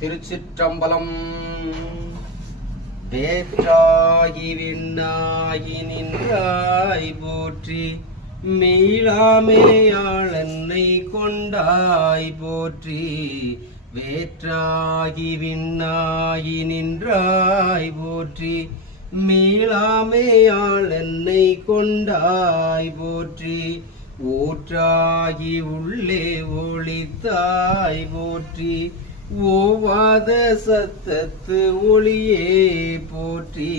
திருச்சிற்றம்பலம். வேற்றாகி விண்ணாகி நின்றாய் போற்றி, மீளாமையாளன்னை கொண்டாய் போற்றி. வேற்றாகி விண்ணாகி நின்றாய் போற்றி, மீளாமையாளன்னை கொண்டாய் போற்றி. ஊற்றாகி உள்ளே ஒளித்தாய் போற்றி, ஓவாத சத்தத்து ஒளியே போற்றி.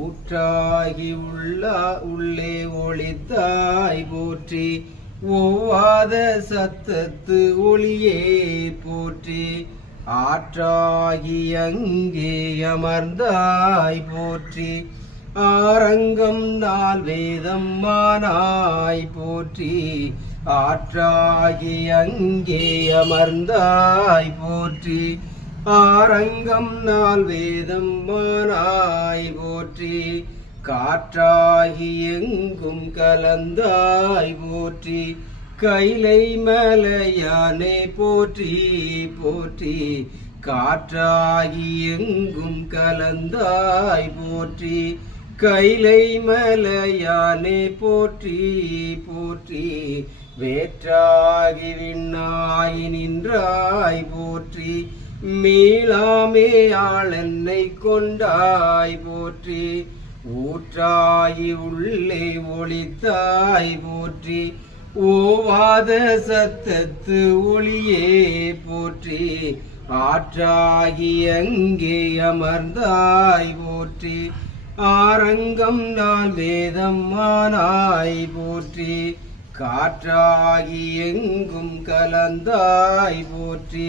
ஊற்றாகி உள்ளே ஒளித்தாய் போற்றி, ஓவாத சத்தத்து ஒளியே போற்றி. ஆற்றாகி அங்கே அமர்ந்தாய் போற்றி, ஆரங்கம் நால் வேதம் மானாய் போற்றி. ஆற்றாகி அங்கே அமர்ந்தாய் போற்றி, ஆரங்கம் நால் வேதம் மானாய் போற்றி. காற்றாகி எங்கும் கலந்தாய் போற்றி, கைலை மலையானே போற்றி போற்றி. காற்றாகி எங்கும் கலந்தாய் போற்றி, கைலை மலையானே போற்றி போற்றி. வேற்றாகி விண்ணாகி நின்றாய் போற்றி, மீளாமையாளன்னை கொண்டாய் போற்றி. ஊற்றாகி உள்ளே ஒளித்தாய் போற்றி, ஓவாத சத்தத்து ஒளியே போற்றி. ஆற்றாகி அங்கே அமர்ந்தாய் போற்றி, ஆரங்கம் நால் வேதம் மானாய் போற்றி. காற்றாகி எங்கும் கலந்தாய் போற்றி,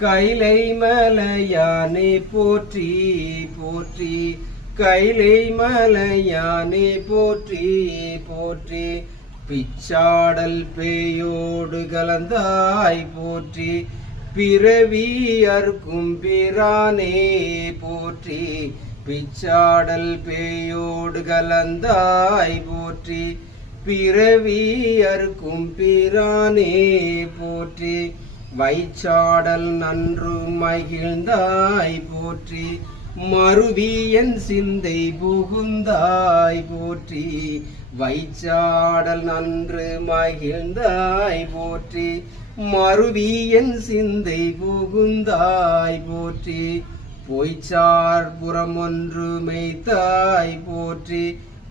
கைலை மலையானே போற்றி போற்றி. கைலை மலையானே போற்றி போற்றி. பிச்சாடல் பேயோடு கலந்தாய் போற்றி, பிறவி அறுக்கும் பிரானே போற்றி. பிச்சாடல் பேயோடு கலந்தாய் போற்றி, பிறவி அறுக்கும் பிரானே போற்றி. வைச்சாடல் நன்று மகிழ்ந்தாய் போற்றி, மறுவியன் சிந்தை புகுந்தாய் போற்றி. வைச்சாடல் நன்று மகிழ்ந்தாய் போற்றி, மறுவியன் சிந்தை புகுந்தாய் போற்றி. பொய்ச்சார் புறம் ஒன்று மெய்த்தாய் போற்றி,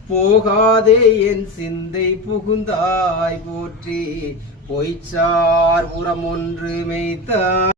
போகாதே என் சிந்தை புகுந்தாய் போற்றி. பொய்ச்சார் புறம் ஒன்று மெய்த்தாய்